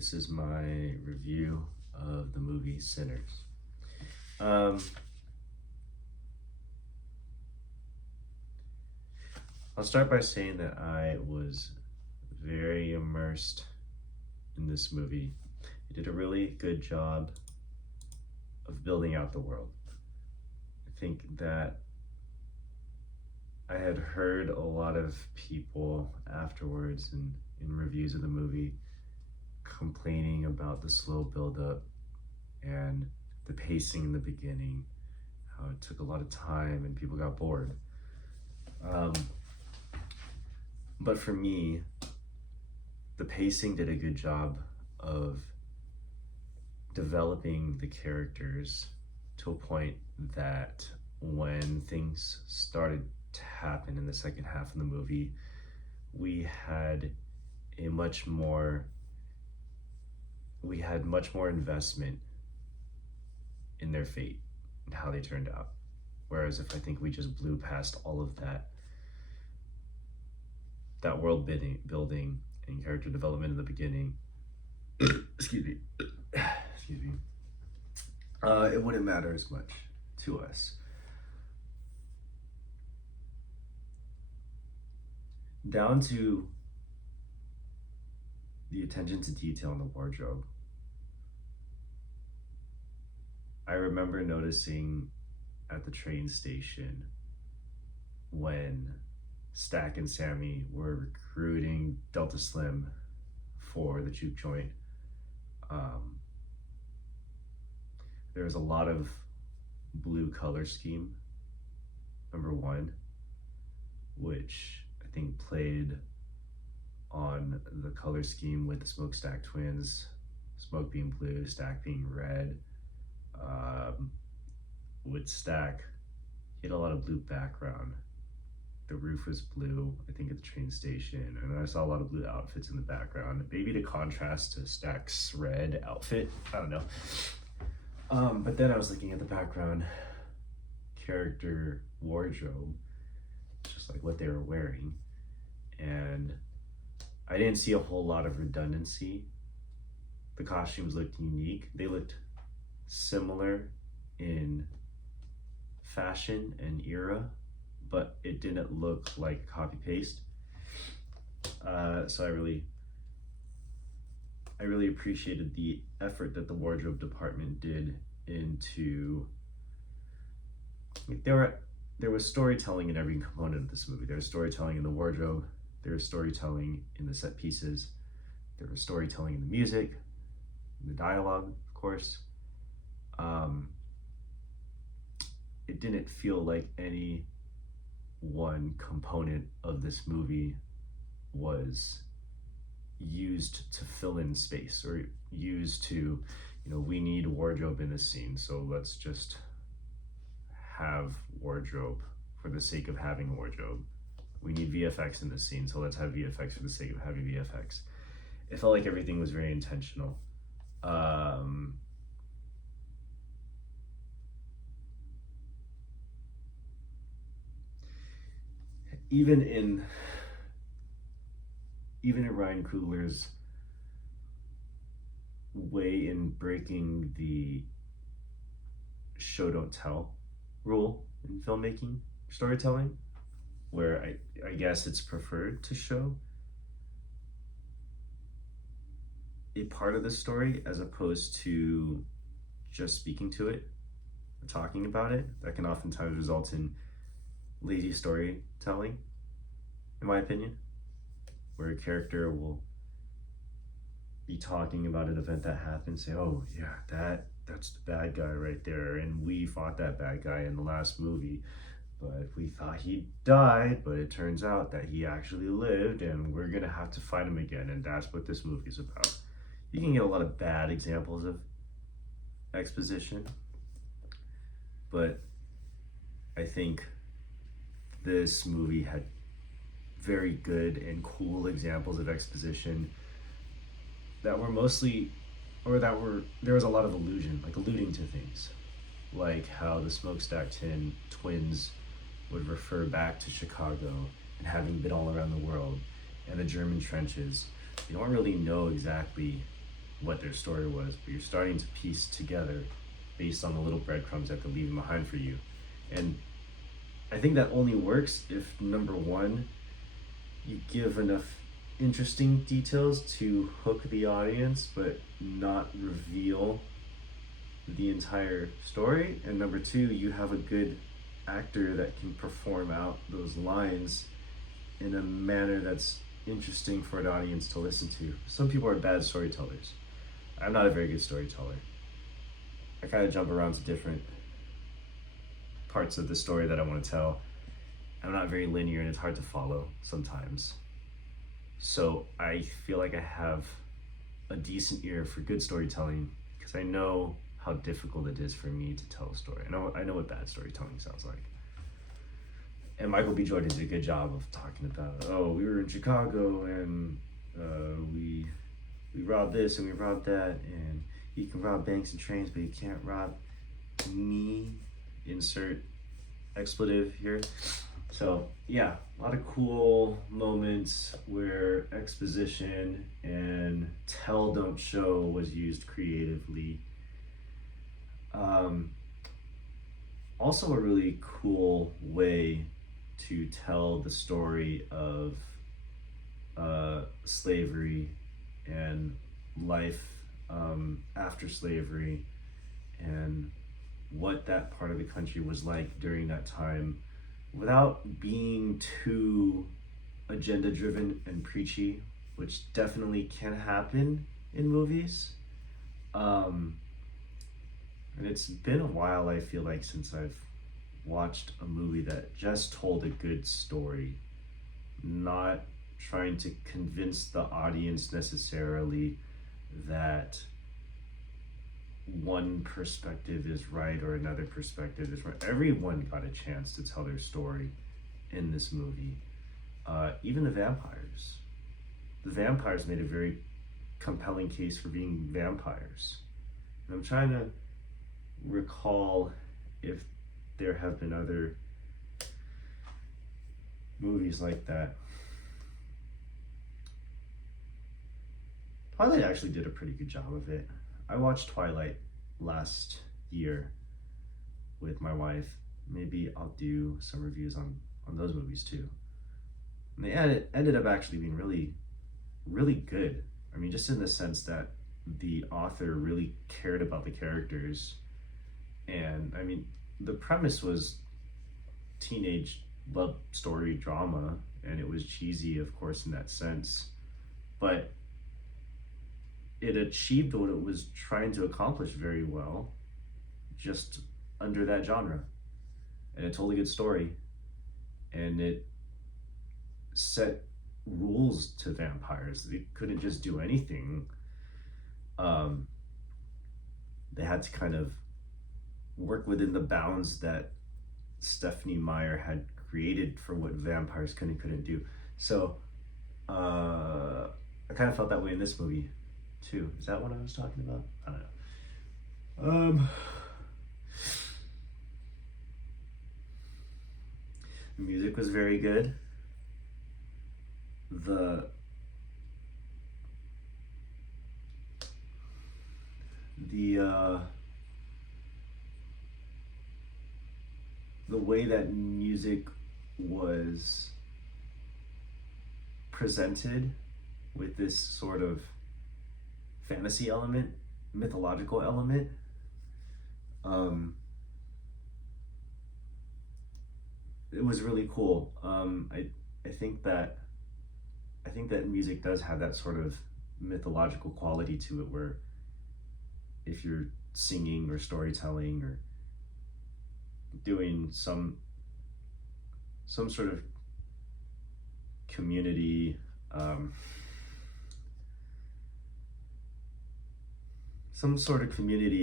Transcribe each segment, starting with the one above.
This is my review of the movie Sinners. Um, I'll start by saying that I was very immersed in this movie. It did a really good job of building out the world. I think that I had heard a lot of people afterwards in reviews of the movie complaining about the slow buildup and the pacing in the beginning, how it took a lot of time and people got bored. But for me, the pacing did a good job of developing the characters to a point that when things started to happen in the second half of the movie, we had much more investment in their fate and how they turned out. Whereas if I think we just blew past all of that world building and character development in the beginning, excuse me, it wouldn't matter as much to us. Down to the attention to detail in the wardrobe. I remember noticing at the train station when Stack and Sammy were recruiting Delta Slim for the juke joint. There was a lot of blue color scheme, number one, which I think played on the color scheme with the Smokestack twins, Smoke being blue, Stack being red. With Stack, he had a lot of blue background. The roof was blue, I think, at the train station, and I saw a lot of blue outfits in the background, maybe to contrast to Stack's red outfit, I don't know. But then I was looking at the background character wardrobe, just like what they were wearing, and I didn't see a whole lot of redundancy. The costumes looked unique. They looked similar in fashion and era, but it didn't look like copy paste. So I really appreciated the effort that the wardrobe department did into, like, there was storytelling in every component of this movie. There was storytelling in the wardrobe, there was storytelling in the set pieces, there was storytelling in the music, in the dialogue, of course. It didn't feel like any one component of this movie was used to fill in space or used to, we need wardrobe in this scene, so let's just have wardrobe for the sake of having wardrobe. We need VFX in this scene, so let's have VFX for the sake of having VFX. It felt like everything was very intentional. Even in Ryan Coogler's way in breaking the show don't tell rule in filmmaking, storytelling, where I guess it's preferred to show a part of the story as opposed to just speaking to it or talking about it. That can oftentimes result in lazy storytelling, in my opinion, where a character will be talking about an event that happened, say, oh yeah, that's the bad guy right there, and we fought that bad guy in the last movie, but we thought he died, but it turns out that he actually lived, and we're gonna have to fight him again, and that's what this movie is about. You can get a lot of bad examples of exposition, but I think this movie had very good and cool examples of exposition that were mostly, there was a lot of alluding to things, like how the Smokestack twins would refer back to Chicago and having been all around the world, and the German trenches. You don't really know exactly what their story was, but you're starting to piece together based on the little breadcrumbs that they're leaving behind for you. And I think that only works if, number one, you give enough interesting details to hook the audience but not reveal the entire story, and number two, you have a good actor that can perform out those lines in a manner that's interesting for an audience to listen to. Some people are bad storytellers. I'm not a very good storyteller. I kind of jump around to different parts of the story that I want to tell. I'm not very linear and it's hard to follow sometimes. So I feel like I have a decent ear for good storytelling because I know how difficult it is for me to tell a story. I know what bad storytelling sounds like. And Michael B. Jordan did a good job of talking about, oh, we were in Chicago and we robbed this and we robbed that, and you can rob banks and trains, but you can't rob me. Insert expletive here. So yeah, a lot of cool moments where exposition and tell don't show was used creatively. Also a really cool way to tell the story of slavery and life after slavery and what that part of the country was like during that time without being too agenda driven and preachy, which definitely can happen in movies. And it's been a while, I feel like, since I've watched a movie that just told a good story, not trying to convince the audience necessarily that one perspective is right or another perspective is right. Everyone got a chance to tell their story in this movie. Even the vampires. The vampires made a very compelling case for being vampires. And I'm trying to recall if there have been other movies like that. Twilight actually did a pretty good job of it. I watched Twilight last year with my wife. Maybe I'll do some reviews on those movies too. And they ended up actually being really, really good. I mean, just in the sense that the author really cared about the characters. And I mean, the premise was teenage love story drama, and it was cheesy, of course, in that sense. But it achieved what it was trying to accomplish very well, just under that genre. And it told a good story, and it set rules to vampires. They couldn't just do anything. They had to kind of work within the bounds that Stephenie Meyer had created for what vampires couldn't do. So I kind of felt that way in this movie too. Is that what I was talking about? I don't know. The music was very good. The way that music was presented with this sort of fantasy element, mythological element, it was really cool. I think that music does have that sort of mythological quality to it, where if you're singing or storytelling or doing some sort of community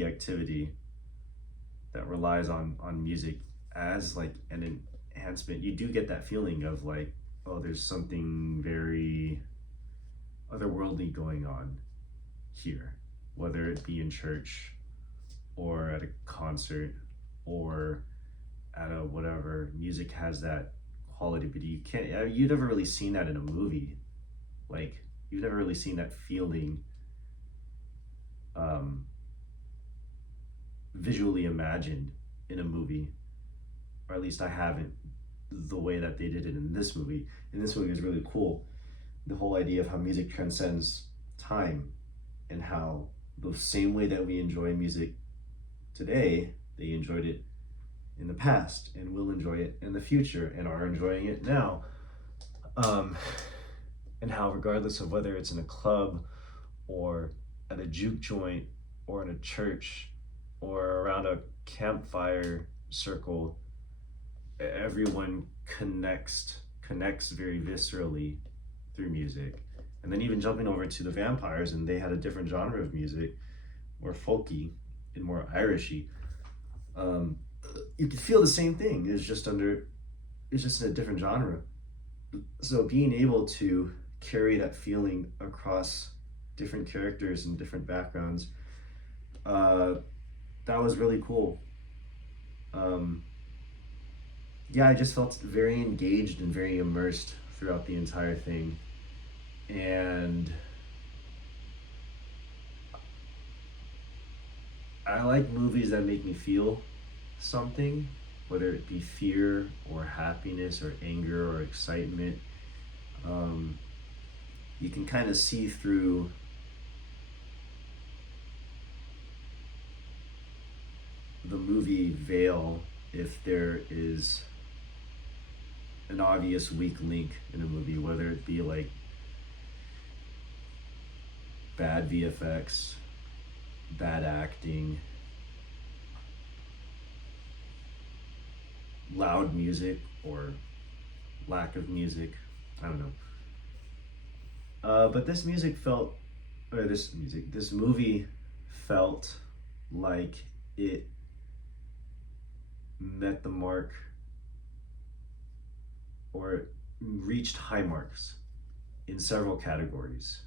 activity that relies on music as like an enhancement, you do get that feeling of like, oh, there's something very otherworldly going on here, whether it be in church or at a concert or at a whatever. Music has that quality, but you've never really seen that in a movie. Like, you've never really seen that feeling um, visually imagined in a movie, or at least I haven't, the way that they did it in this movie. In this movie was really cool. The whole idea of how music transcends time, and how the same way that we enjoy music today, they enjoyed it in the past and will enjoy it in the future and are enjoying it now. Um, and how, regardless of whether it's in a club or at a juke joint or in a church or around a campfire circle, everyone connects very viscerally through music. And then even jumping over to the Vampires, and they had a different genre of music, more folky and more Irishy. Um, you could feel the same thing. It's just in a different genre. So being able to carry that feeling across different characters and different backgrounds, uh, that was really cool. Um, yeah, I just felt very engaged and very immersed throughout the entire thing. And I like movies that make me feel something, whether it be fear or happiness or anger or excitement. Um, you can kind of see through the movie veil if there is an obvious weak link in a movie, whether it be like bad VFX, bad acting, loud music, or lack of music. I don't know. But this movie felt like it met the mark, or reached high marks in several categories.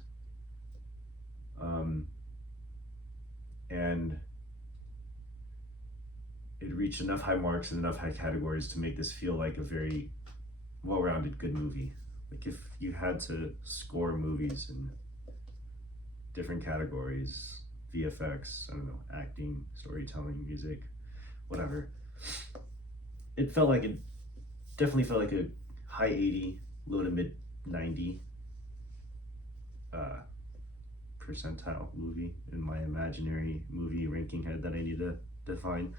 Um, and it reached enough high marks and enough high categories to make this feel like a very well-rounded, good movie. Like if you had to score movies in different categories, VFX, I don't know, acting, storytelling, music, whatever, it felt like it definitely felt like a high 80, low to mid 90 uh, percentile movie in my imaginary movie ranking head that I need to define.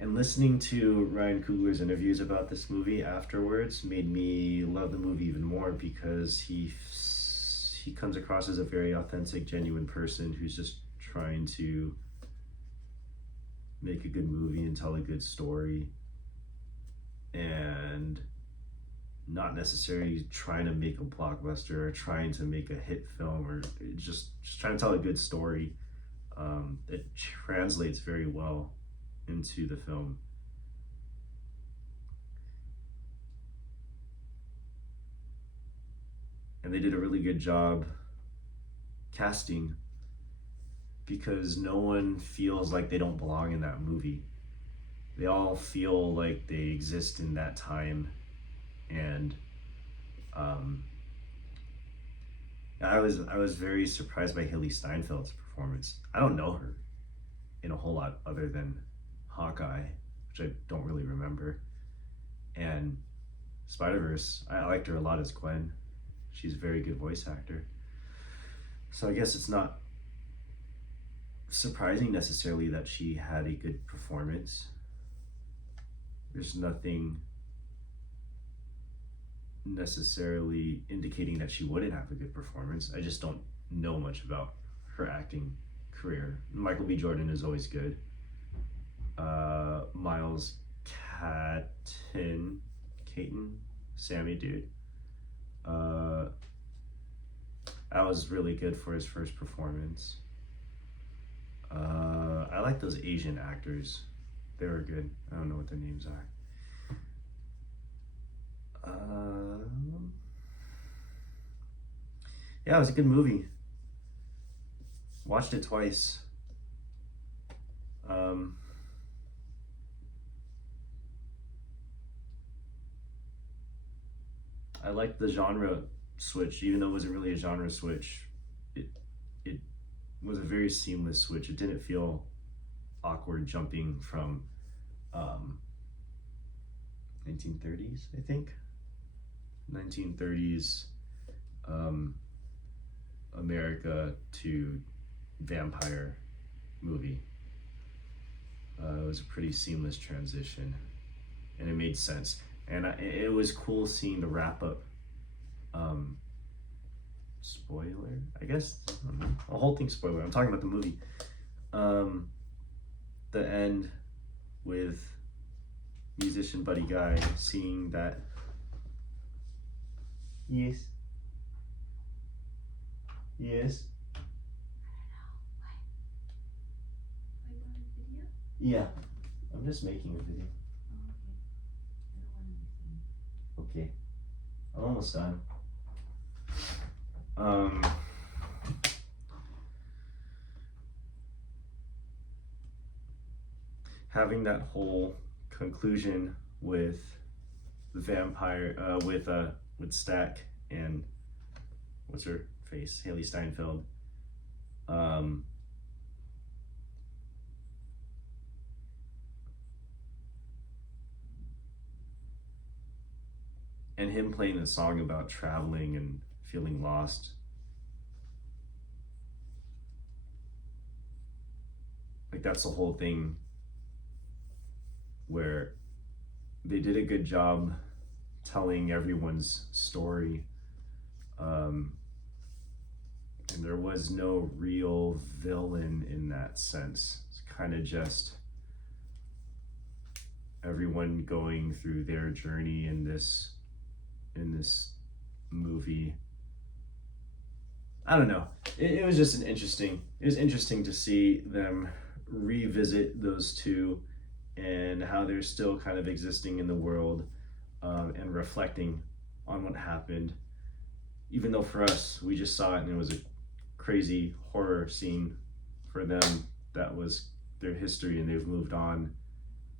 And listening to Ryan Coogler's interviews about this movie afterwards made me love the movie even more, because he comes across as a very authentic, genuine person who's just trying to make a good movie and tell a good story, and not necessarily trying to make a blockbuster or trying to make a hit film, or just trying to tell a good story that translates very well into the film. And they did a really good job casting, because no one feels like they don't belong in that movie. They all feel like they exist in that time. And um, I was very surprised by Haley Steinfeld's performance. I don't know her in a whole lot other than Hawkeye, which I don't really remember, and Spider-Verse. I liked her a lot as Gwen. She's a very good voice actor. So I guess it's not surprising necessarily that she had a good performance. There's nothing necessarily indicating that she wouldn't have a good performance. I just don't know much about her acting career. Michael B. Jordan is always good. Miles Caton, Sammy dude. That was really good for his first performance. I like those Asian actors. They were good. I don't know what their names are. Yeah, it was a good movie. Watched it twice. Um, I liked the genre switch, even though it wasn't really a genre switch. It was a very seamless switch. It didn't feel awkward jumping from 1930s, I think. 1930s America to vampire movie. It was a pretty seamless transition, and it made sense. And it was cool seeing the wrap up. Spoiler, I guess. I don't know. A whole thing spoiler. I'm talking about the movie. The end with musician Buddy Guy seeing that. Yes. Yes. Yeah. I'm just making a video. Okay. I'm almost done. Having that whole conclusion with the vampire, with Stack and what's her face, Haley Steinfeld. And him playing a song about traveling and feeling lost. Like, that's the whole thing where they did a good job telling everyone's story. And there was no real villain in that sense. It's kind of just everyone going through their journey in this movie. I don't know. It was just it was interesting to see them revisit those two and how they're still kind of existing in the world, and reflecting on what happened. Even though for us, we just saw it and it was a crazy horror scene, for them, that was their history, and they've moved on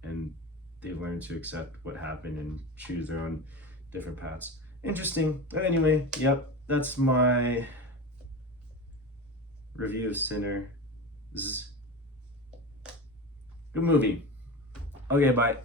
and they've learned to accept what happened and choose their own different paths. Interesting. But anyway, yep, that's my review of Sinner. Good movie. Okay, bye.